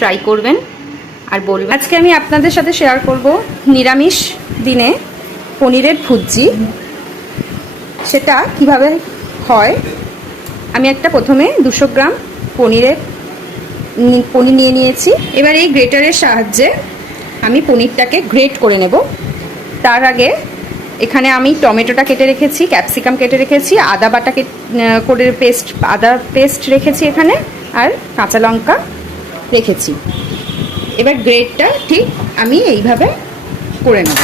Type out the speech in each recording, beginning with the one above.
Try করবেন আর বলবেন। আজকে আমি আপনাদের সাথে শেয়ার করব নিরামিষ দিনে পনিরের ভুজি সেটা কীভাবে হয়? আমি একটা প্রথমে দুশো গ্রাম পনিরের পনির নিয়ে নিয়েছি। এবার এই গ্রেটারের সাহায্যে আমি পনিরটাকে গ্রেট করে নেব। তার আগে এখানে আমি টমেটোটা কেটে রেখেছি ক্যাপসিকাম কেটে রেখেছি, আদা বাটা করে পেস্ট আদা পেস্ট রেখেছি এখানে, আর কাঁচা লঙ্কা রেখেছি। এবার গ্রেটটা ঠিক আমি এইভাবে করে নেব।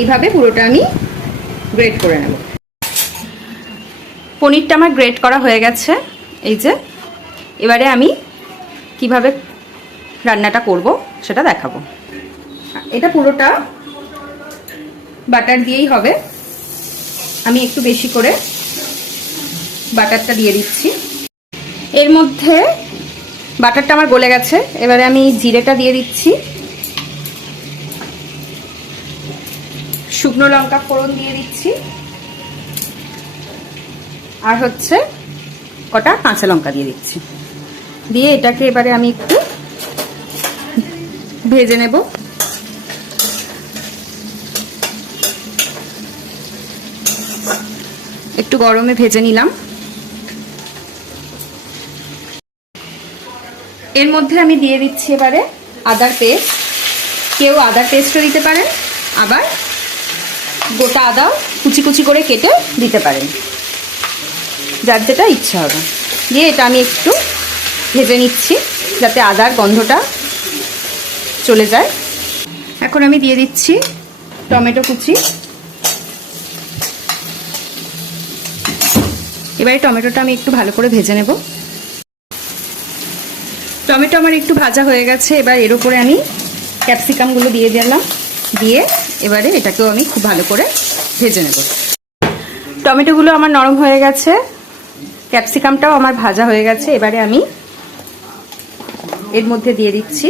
এইভাবে পুরোটা আমি গ্রেড করে নেব। পনিরটা আমার গ্রেড করা হয়ে গেছে। এই যে এবারে আমি কীভাবে রান্নাটা করব সেটা দেখাবো। এটা পুরোটা বাটার দিয়েই হবে। আমি একটু বেশি করে বাটারটা দিয়ে দিচ্ছি। এর মধ্যে বাটারটা আমার গলে গেছে। এবারে আমি জিরেটা দিয়ে দিচ্ছি। শুকনো লঙ্কা ফোড়ন দিয়ে দিচ্ছি। আর হচ্ছে কটা কাঁচা লঙ্কা দিয়ে দিচ্ছি। দিয়ে এটাকে এবারে আমি একটু ভেজে নেব। একটু গরমে ভেজে নিলাম। এর মধ্যে আমি দিয়ে দিচ্ছি এবারে আদার পেস্ট। কেউ আদার পেস্টও দিতে পারেন, আবার গোটা আদাও কুচি কুচি করে কেটে দিতে পারেন। যার যেটা ইচ্ছা হবে। দিয়ে এটা আমি একটু ভেজে নিচ্ছি, যাতে আদার গন্ধটা চলে যায়। এখন আমি দিয়ে দিচ্ছি টমেটো কুচি। এবারে টমেটোটা আমি একটু ভালো করে ভেজে নেব। টমেটো আমার একটু ভাজা হয়ে গেছে, এবার এর উপরে আমি ক্যাপসিকামগুলো দিয়ে দিলাম। দিয়ে এবারে এটাকেও আমি খুব ভালো করে ভেজে নেব। টমেটোগুলো আমার নরম হয়ে গেছে, ক্যাপসিকামটাও আমার ভাজা হয়ে গেছে, এবারে আমি এর মধ্যে দিয়ে দিচ্ছি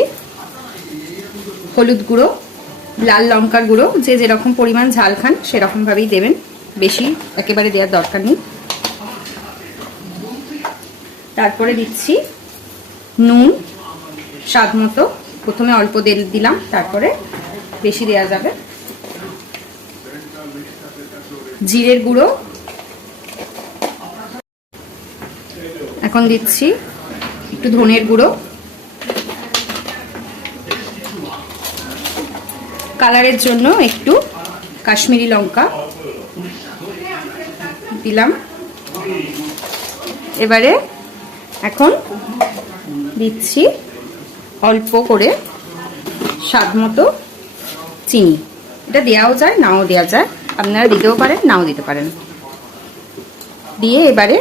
হলুদ গুঁড়ো, লাল লঙ্কার গুঁড়ো, যে যেরকম পরিমাণ ঝাল খান সেরকমভাবেই দেবেন, বেশি একেবারে দেওয়ার দরকার নেই। তারপরে দিচ্ছি নুন, স্বাদ মতো। প্রথমে অল্প তেল দিলাম, তারপরে বেশি দেওয়া যাবে। জিরের গুঁড়ো। এখন দিচ্ছি একটু ধনের গুঁড়ো। কালারের জন্য একটু কাশ্মীরি লঙ্কা দিলাম। এবারে এখন দিচ্ছি অল্প করে স্বাদ মতো চিনি। এটা দেওয়াও যায়, নাও দেওয়া যায়। আপনারা দিতেও পারেন, নাও দিতে পারেন। দিয়ে এবারে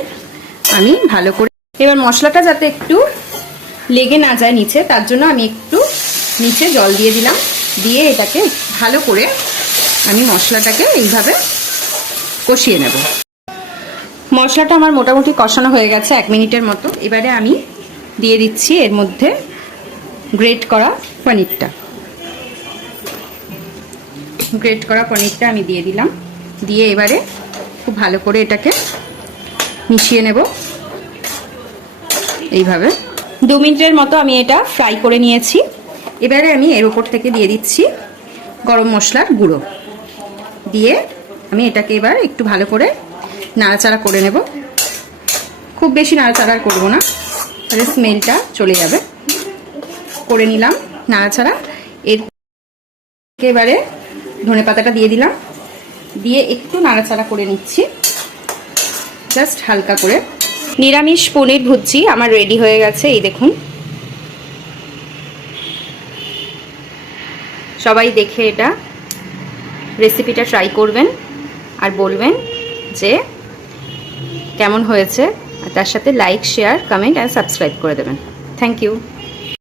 আমি ভালো করে এবার মশলাটা যাতে একটু লেগে না যায় নিচে, তার জন্য আমি একটু নিচে জল দিয়ে দিলাম। দিয়ে এটাকে ভালো করে আমি মশলাটাকে এইভাবে কষিয়ে নেব। মশলাটা আমার মোটামুটি কষানো হয়ে গেছে এক মিনিটের মতো। এবারে আমি দিয়ে দিচ্ছি এর মধ্যে গ্রেট করা পনিরটা। গ্রেট করা পনিরটা আমি দিয়ে দিলাম। দিয়ে এবারে খুব ভালো করে এটাকে মিশিয়ে নেব। এইভাবে। দু মিনিটের মতো আমি এটা ফ্রাই করে নিয়েছি। এবারে আমি এর ওপর থেকে দিয়ে দিচ্ছি গরম মশলার গুঁড়ো। দিয়ে আমি এটাকে এবার একটু ভালো করে নাড়াচাড়া করে নেব। খুব বেশি নাড়াচাড়া করব না। তাহলে স্মেলটা চলে যাবে। করে নিলাম নাড়াচাড়া। এর এবারে ধনে পাতাটা দিয়ে দিলাম। দিয়ে একটু নাড়াচাড়া করে নিচ্ছি। জাস্ট হালকা করে। নিরামিষ পনির ভুজি আমার রেডি হয়ে গেছে, এই দেখুন। সবাই দেখে এটা রেসিপিটা ট্রাই করবেন আর বলবেন যে কেমন হয়েছে। আর তার সাথে like share comment and subscribe করে দেবেন। Thank you